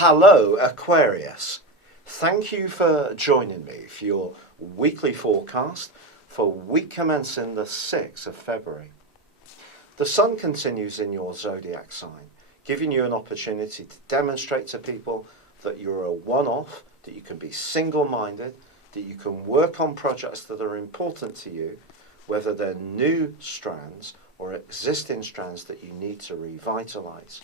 Hello, Aquarius. Thank you for joining me for your weekly forecast for week commencing the 6th of February. The Sun continues in your zodiac sign, giving you an opportunity to demonstrate to people that you're a one-off, that you can be single-minded, that you can work on projects that are important to you, whether they're new strands or existing strands that you need to revitalize.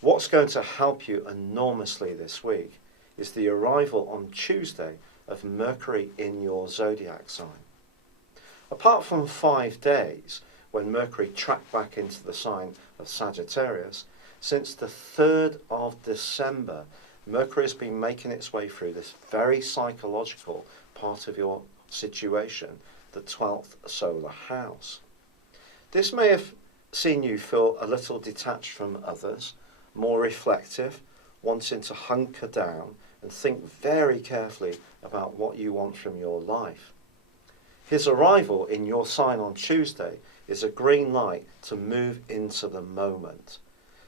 What's going to help you enormously this week is the arrival on Tuesday of Mercury in your zodiac sign. Apart from 5 days when Mercury tracked back into the sign of Sagittarius, since the 3rd of December, Mercury has been making its way through this very psychological part of your situation, the 12th solar house. This may have seen you feel a little detached from others, more reflective, wanting to hunker down and think very carefully about what you want from your life. His arrival in your sign on Tuesday is a green light to move into the moment,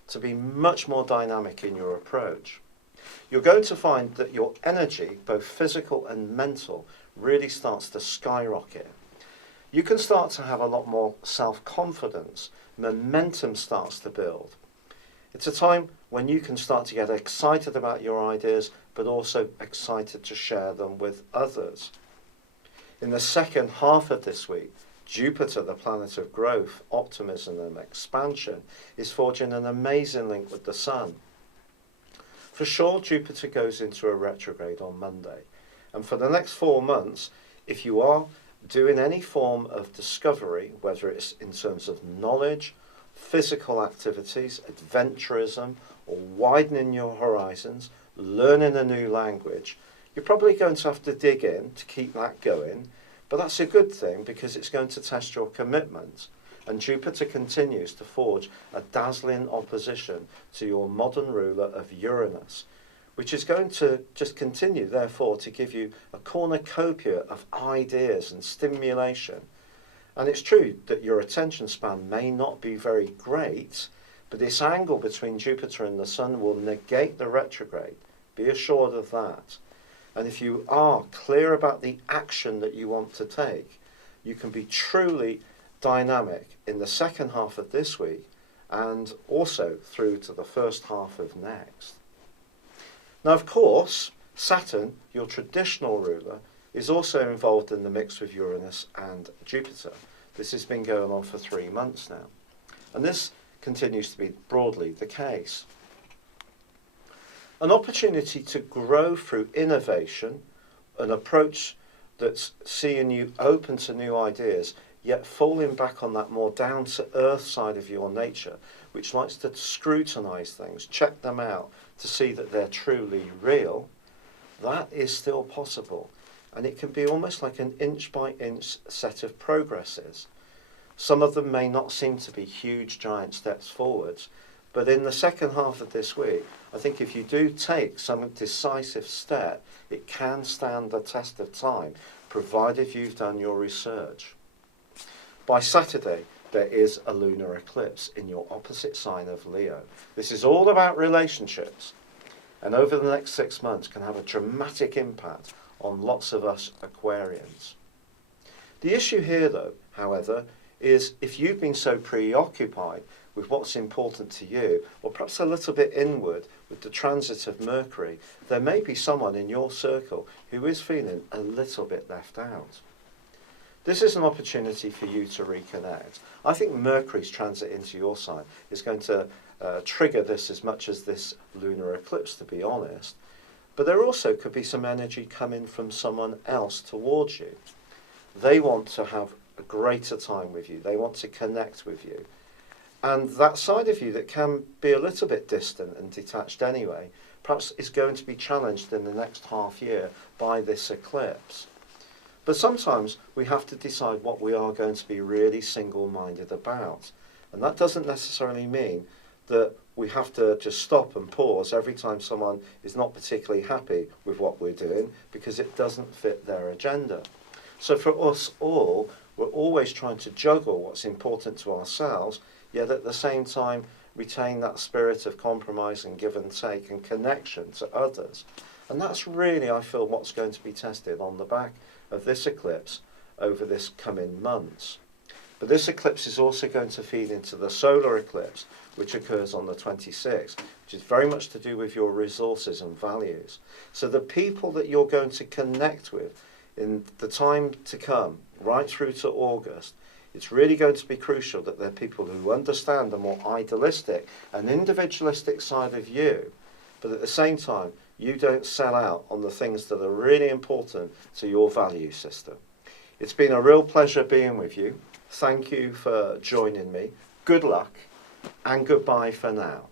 to be much more dynamic in your approach. You're going to find that your energy, both physical and mental, really starts to skyrocket. You can start to have a lot more self-confidence, momentum starts to build. It's a time when you can start to get excited about your ideas, but also excited to share them with others. In the second half of this week, Jupiter, the planet of growth, optimism and expansion, is forging an amazing link with the Sun. For sure, Jupiter goes into a retrograde on Monday. And for the next 4 months, if you are doing any form of discovery, whether it's in terms of knowledge, physical activities, adventurism, or widening your horizons, learning a new language, you're probably going to have to dig in to keep that going, but that's a good thing because it's going to test your commitment. And Jupiter continues to forge a dazzling opposition to your modern ruler of Uranus, which is going to just continue, therefore, to give you a cornucopia of ideas and stimulation. And it's true that your attention span may not be very great, but this angle between Jupiter and the Sun will negate the retrograde. Be assured of that. And if you are clear about the action that you want to take, you can be truly dynamic in the second half of this week and also through to the first half of next. Now, of course, Saturn, your traditional ruler, is also involved in the mix with Uranus and Jupiter. This has been going on for 3 months now. And this continues to be broadly the case. An opportunity to grow through innovation, an approach that's seeing you open to new ideas, yet falling back on that more down-to-earth side of your nature, which likes to scrutinize things, check them out to see that they're truly real. That is still possible. And it can be almost like an inch-by-inch set of progresses. Some of them may not seem to be huge, giant steps forwards, but in the second half of this week, I think if you do take some decisive step, it can stand the test of time, provided you've done your research. By Saturday, there is a lunar eclipse in your opposite sign of Leo. This is all about relationships, and over the next 6 months can have a dramatic impact on lots of us Aquarians. The issue here, though, however, is if you've been so preoccupied with what's important to you, or perhaps a little bit inward with the transit of Mercury, there may be someone in your circle who is feeling a little bit left out. This is an opportunity for you to reconnect. I think Mercury's transit into your sign is going to trigger this as much as this lunar eclipse, to be honest. But there also could be some energy coming from someone else towards you. They want to have a greater time with you. They want to connect with you. And that side of you that can be a little bit distant and detached anyway, perhaps is going to be challenged in the next half year by this eclipse. But sometimes we have to decide what we are going to be really single-minded about. And that doesn't necessarily mean that we have to just stop and pause every time someone is not particularly happy with what we're doing because it doesn't fit their agenda. So for us all, we're always trying to juggle what's important to ourselves, yet at the same time retain that spirit of compromise and give and take and connection to others. And that's really, I feel, what's going to be tested on the back of this eclipse over this coming months. But this eclipse is also going to feed into the solar eclipse, which occurs on the 26th, which is very much to do with your resources and values. So the people that you're going to connect with in the time to come, right through to August, it's really going to be crucial that they're people who understand the more idealistic and individualistic side of you, but at the same time, you don't sell out on the things that are really important to your value system. It's been a real pleasure being with you. Thank you for joining me. Good luck and goodbye for now.